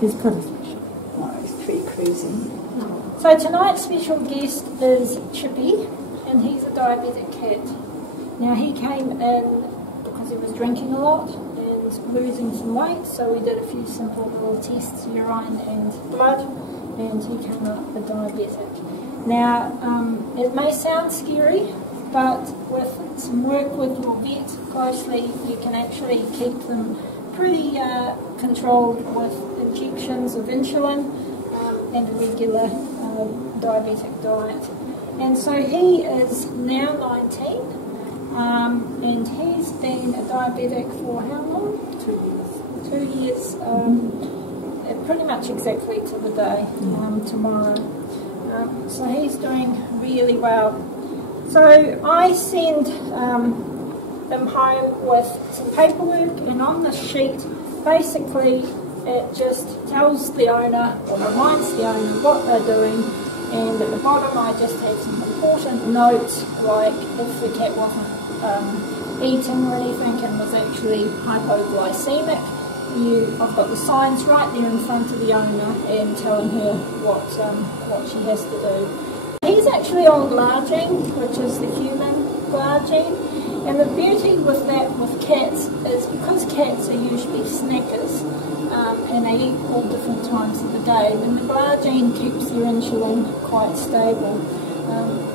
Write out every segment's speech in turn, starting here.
He's pretty special. Oh, he's pretty crazy. So tonight's special guest is Chippie, and he's a diabetic cat. Now he came in because he was drinking a lot and losing some weight, so we did a few simple little tests, urine and blood, and he came up a diabetic. Now it may sound scary, but with some work with your vet closely, you can actually keep them pretty controlled with injections of insulin and a regular diabetic diet. And so he is now 19, and he's been a diabetic for how long? 2 years. 2 years, pretty much exactly to the day, tomorrow. So he's doing really well. So I send them home with some paperwork, and on the sheet basically it just tells the owner or reminds the owner what they're doing, and at the bottom I just have some important notes like if the cat wasn't eating or anything and was actually hypoglycemic. I've got the signs right there in front of the owner and telling her what she has to do. He's actually on glargine, which is the human glargine, and the beauty with that with cats is because cats are usually snackers and they eat all different times of the day, then the glargine keeps their insulin quite stable,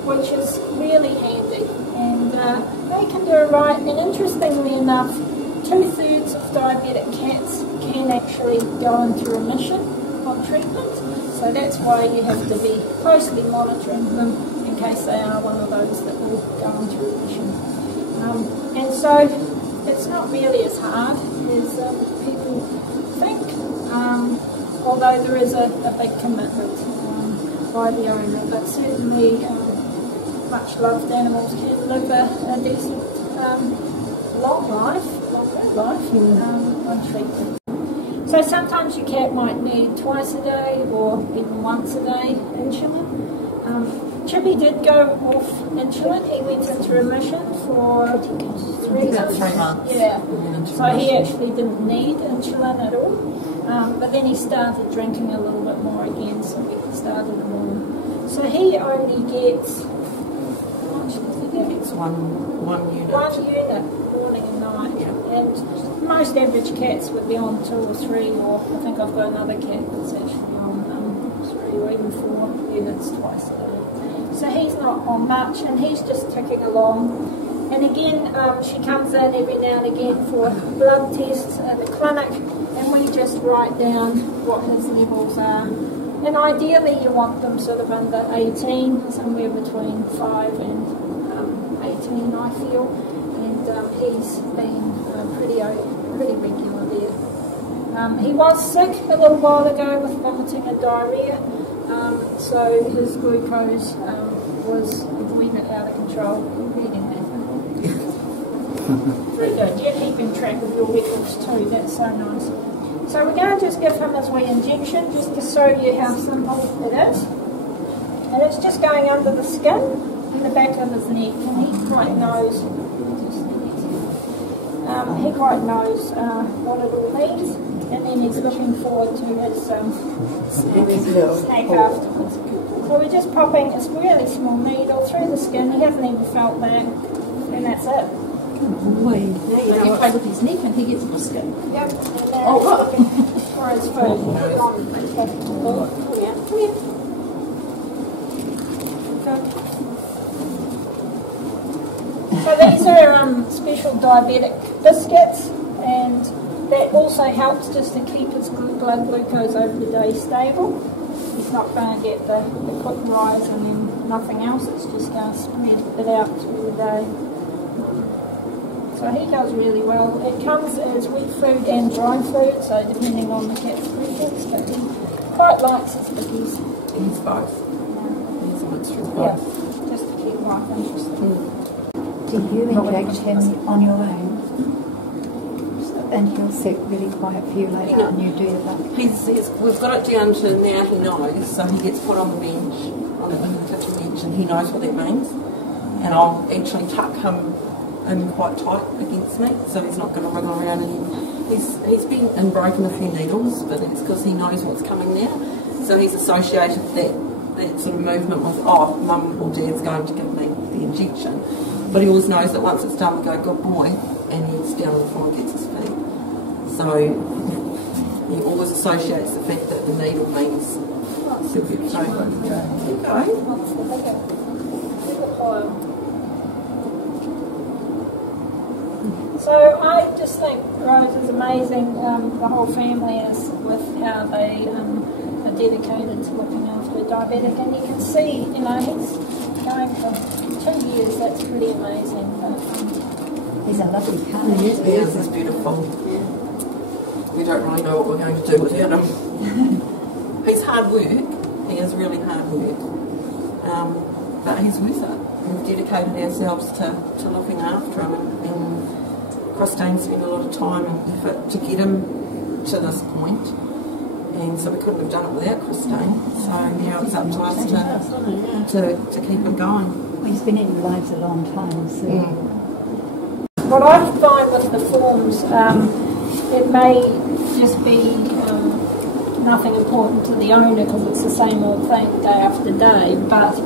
which is really handy, and they can do it right. And interestingly enough, 2/3 of diabetic cats can actually go into remission on treatment. So that's why you have to be closely monitoring them in case they are one of those that will go into remission. And so it's not really as hard as people think, although there is a big commitment by the owner. But certainly much loved animals can live a decent long life on treatment. So sometimes your cat might need twice a day or even once a day insulin. Chippie did go off insulin. He went into remission for 3 months. 3 months. Yeah. So he actually didn't need insulin at all. But then he started drinking a little bit more again, so we started him on. So he only gets, how much does he get? It's one unit. 1 unit, morning and night. Yeah. And most average cats would be on 2 or 3, or I think I've got another cat that's actually on 3 or even 4 units twice a day. So he's not on much, and he's just ticking along. And again, she comes in every now and again for blood tests at the clinic, and we just write down what his levels are. And ideally you want them sort of under 18, somewhere between 5 and 18 I feel. And he's been pretty regular there. He was sick a little while ago with vomiting and diarrhoea, so his glucose went out of control. Very good. You're keeping track of your records too. That's so nice. So we're going to just give him his wee injection just to show you how simple it is. And it's just going under the skin in the back of his neck, and he quite knows. He quite knows what it all means, and then he's looking forward to his snack afterwards. So we're just popping a really small needle through the skin. He hasn't even felt that, and that's it. Now you play with his neck and he gets the skin. Yep. And now he's looking for his food. Come here. So these are special diabetic biscuits, and that also helps just to keep his blood glucose over the day stable. He's not going to get the quick rise and then nothing else. It's just going to spread it out through the day. So he does really well. It comes as wet food and dry food, so depending on the cat's preference, but he quite likes his bickies. He's both. He's a mixture of both. Yeah, just to keep life interesting. Do you inject him on your own? And he'll sit really quiet for you like that and you do that? We've got it down to now he knows, so he gets put on the bench, on the kitchen bench, and he knows what that means. And I'll actually tuck him in quite tight against me, so he's not going to wriggle around He's been and broken a few needles, but it's because he knows what's coming now. So he's associated that sort of movement with, oh, mum or dad's going to give me the injection. But he always knows that once it's done, we go, good boy, and he's down on the floor and gets his feet. So he always associates the fact that the needle means keep going. So I just think Rose is amazing. The whole family is with how they are dedicated to looking after a diabetic, and you can see, you know, he's going for 2 years. That's pretty amazing. But, he's a lovely cat. He is. He's beautiful. We don't really know what we're going to do without him. He's hard work. He is really hard work. But he's worth it. We've dedicated ourselves to looking after him, and Christine spent a lot of time and effort to get him to this point, and so we couldn't have done it without Christine. So now it's up to us to keep him going. Well, he's been in your lives a long time, so... What I find with the forms, it may just be nothing important to the owner because it's the same old thing day after day, but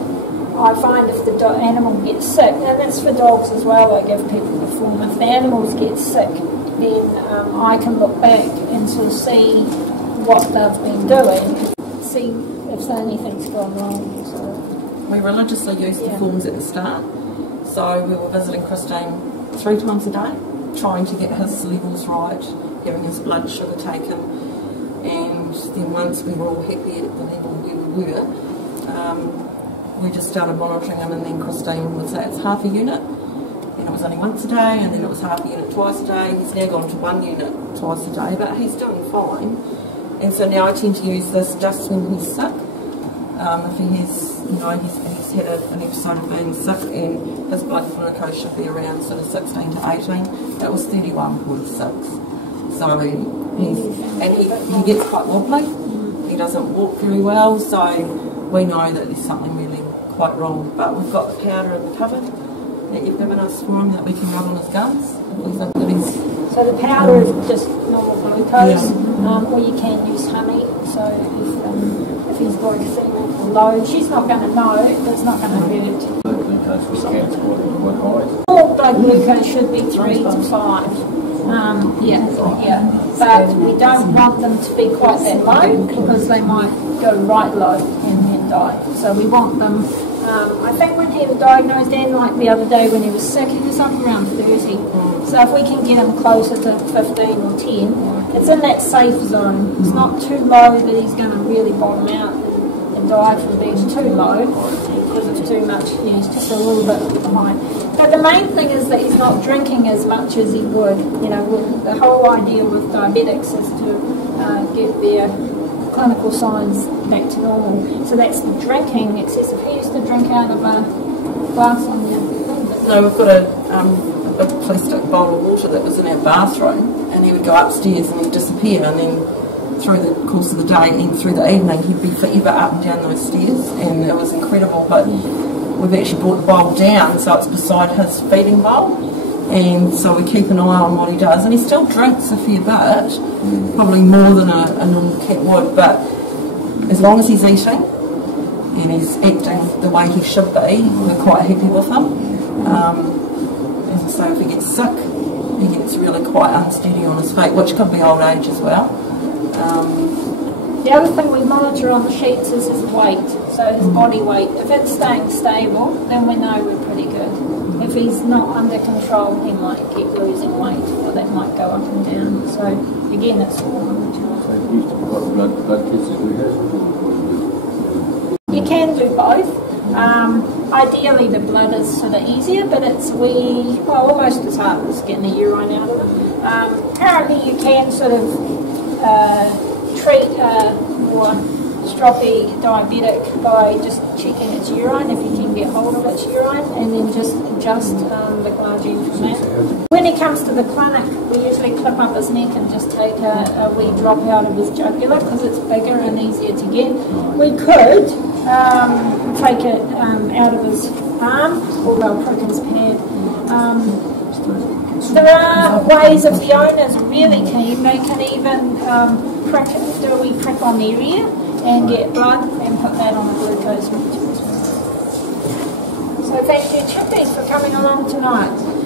I find if the animal gets sick, and that's for dogs as well, I give people the form, if the animals get sick, then I can look back and sort of see what they've been doing, see if anything's gone wrong. So. We religiously used the forms at the start, so we were visiting Christine 3 times a day, trying to get his levels right, having his blood sugar taken, and then once we were all happy at the level we were, we just started monitoring him, and then Christine would say it's half a unit, and it was only once a day, and then it was half a unit twice a day. He's now gone to 1 unit twice a day, but he's doing fine. And so now I tend to use this just when he's sick. If he has, you know, he's had an episode of being sick, and his blood glucose should be around sort of 16 to 18. That was 31.6. So he gets quite wobbly. He doesn't walk very well, so we know that there's something really quite wrong. But we've got the powder in the cupboard that you've given us for him that we can rub on his gums. We think that he's... So the powder is just normal glucose, or you can use honey. So if he's glycemic low, she's not going to know. It's not going to hurt. Normal blood glucose should be 3 to 5. But we don't want them to be quite that low because they might go right low and then die. So we want them, I think when he was diagnosed, and like the other day when he was sick, he was up around 30. So if we can get him closer to 15 or 10, it's in that safe zone. It's not too low that he's going to really bottom out and die from being too low because it's too much. Yeah, he's just a little bit behind. But the main thing is that he's not drinking as much as he would. You know, the whole idea with diabetics is to get their clinical signs back to normal. So that's the drinking excessive. He used to drink out of a glass on the thing. No, we've got a big plastic bowl of water that was in our bathroom, and he would go upstairs and he'd disappear, and then through the course of the day and through the evening he'd be forever up and down those stairs, and it was incredible. But we've actually brought the bowl down so it's beside his feeding bowl, and so we keep an eye on what he does, and he still drinks a fair bit, probably more than a normal cat would, but as long as he's eating and he's acting the way he should be, we're quite happy with him. And so if he gets sick, he gets really quite unsteady on his feet, which could be old age as well. The other thing we monitor on the sheets is his weight, so his body weight. If it's staying stable, then we know we're pretty good. If he's not under control, he might keep losing weight, or that might go up and down. So again, it's all monitored. You can do both. Ideally, the blood is sort of easier, but it's almost as hard as getting the urine out of it. Apparently, you can sort of treat more stroppy diabetic by just checking its urine, if you can get hold of its urine, and then just adjust the glargine from that. When he comes to the clinic, we usually clip up his neck and just take a wee drop out of his jugular because it's bigger and easier to get. We could take it out of his arm, or they'll prick his pad. There are ways if the owner's really keen, they can even prick, do a wee prick on the area and get blood and put that on a glucose meter as well. So thank you, Chippie, for coming along tonight.